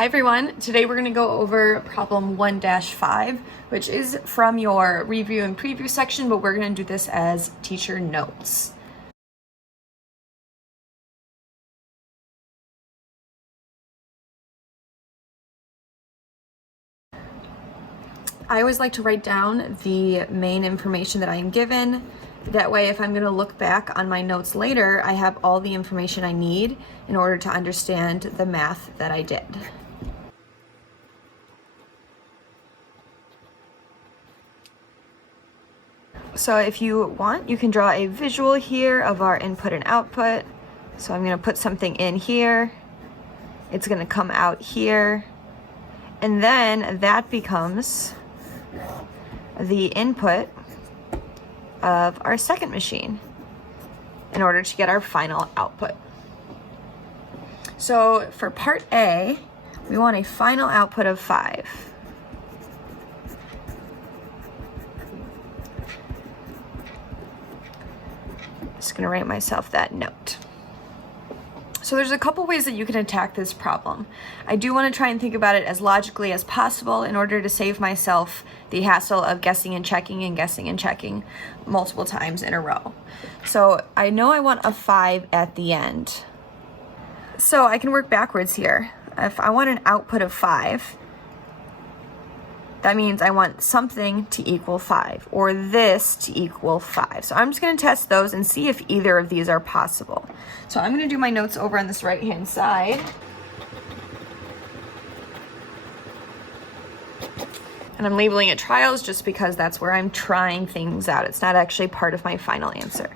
Hi everyone, today we're going to go over problem 1-5, which is from your review and preview section, but we're going to do this as teacher notes. I always like to write down the main information that I am given. That way, if I'm going to look back on my notes later, I have all the information I need in order to understand the math that I did. So if you want, you can draw a visual here of our input and output. So I'm going to put something in here. It's going to come out here. And then that becomes the input of our second machine in order to get our final output. So for part A, we want a final output of 5. Just going to write myself that note. So there's a couple ways that you can attack this problem. I do want to try and think about it as logically as possible in order to save myself the hassle of guessing and checking multiple times in a row. So I know I want a 5 at the end. So I can work backwards here. If I want an output of 5, that means I want something to equal 5 or this to equal 5. So I'm just going to test those and see if either of these are possible. So I'm going to do my notes over on this right hand side. And I'm labeling it trials just because that's where I'm trying things out. It's not actually part of my final answer.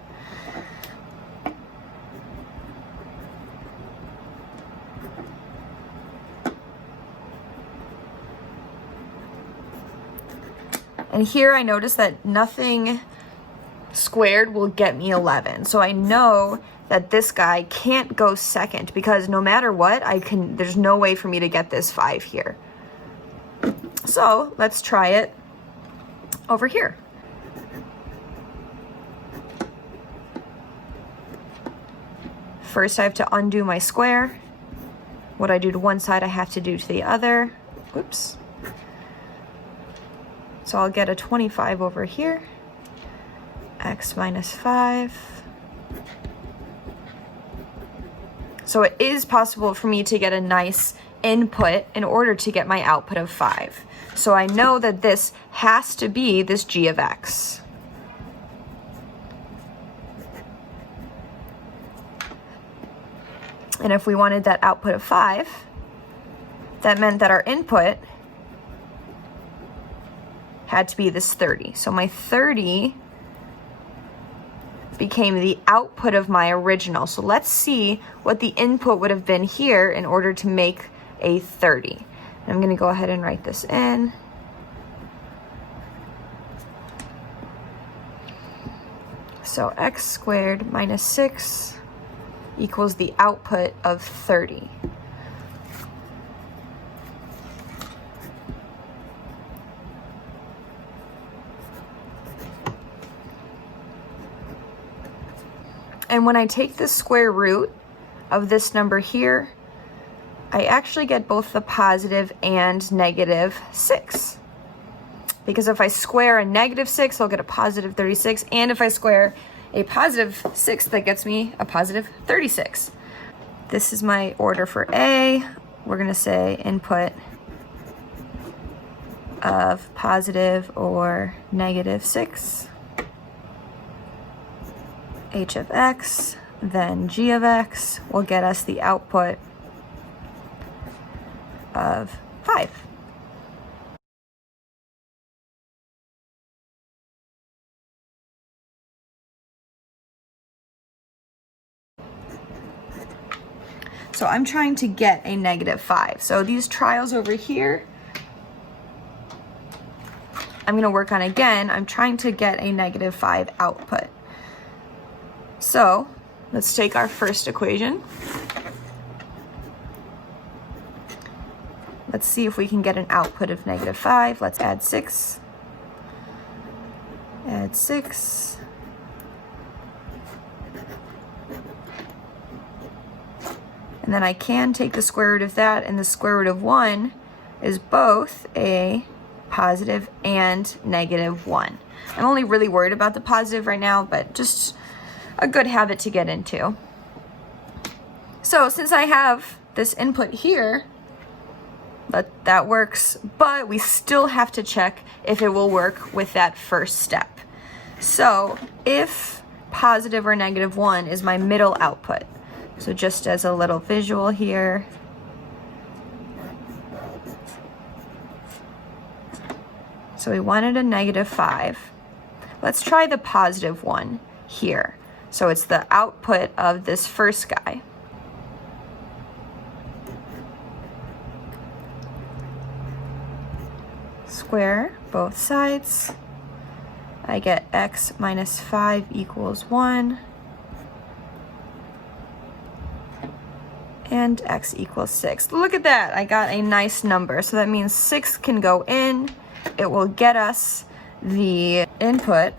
And here I notice that nothing squared will get me 11. So I know that this guy can't go second because no matter what, there's no way for me to get this 5 here. So let's try it over here. First, I have to undo my square. What I do to one side, I have to do to the other. Oops. So I'll get a 25 over here, x minus 5. So it is possible for me to get a nice input in order to get my output of 5. So I know that this has to be this g of x. And if we wanted that output of 5, that meant that our input had to be this 30. So my 30 became the output of my original. So let's see what the input would have been here in order to make a 30. I'm going to go ahead and write this in. So x squared minus 6 equals the output of 30. And when I take the square root of this number here, I actually get both the positive and negative 6. Because if I square a negative 6, I'll get a positive 36. And if I square a positive 6, that gets me a positive 36. This is my order for A. We're going to say input of positive or negative 6. H of x, then g of x will get us the output of 5. So I'm trying to get a negative 5. So these trials over here, I'm going to work on again. I'm trying to get a negative 5 output. So let's take our first equation. Let's see if we can get an output of negative 5. Let's add 6. Add 6. And then I can take the square root of that, and the square root of 1 is both a positive and negative 1. I'm only really worried about the positive right now, but just a good habit to get into. So since I have this input here, that works, but we still have to check if it will work with that first step. So if positive or negative 1 is my middle output, so just as a little visual here, so we wanted a negative 5. Let's try the positive 1 here. So it's the output of this first guy. Square both sides. I get x minus 5 equals 1. And x equals 6. Look at that, I got a nice number. So that means 6 can go in. It will get us the input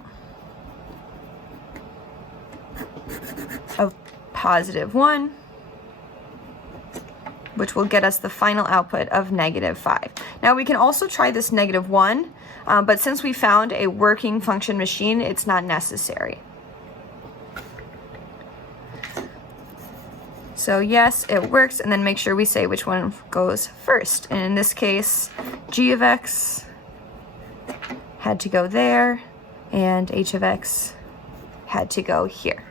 of positive 1, which will get us the final output of negative 5. Now we can also try this negative 1, but since we found a working function machine, it's not necessary. So yes, it works, and then make sure we say which one goes first. And in this case, g of x had to go there, and h of x had to go here.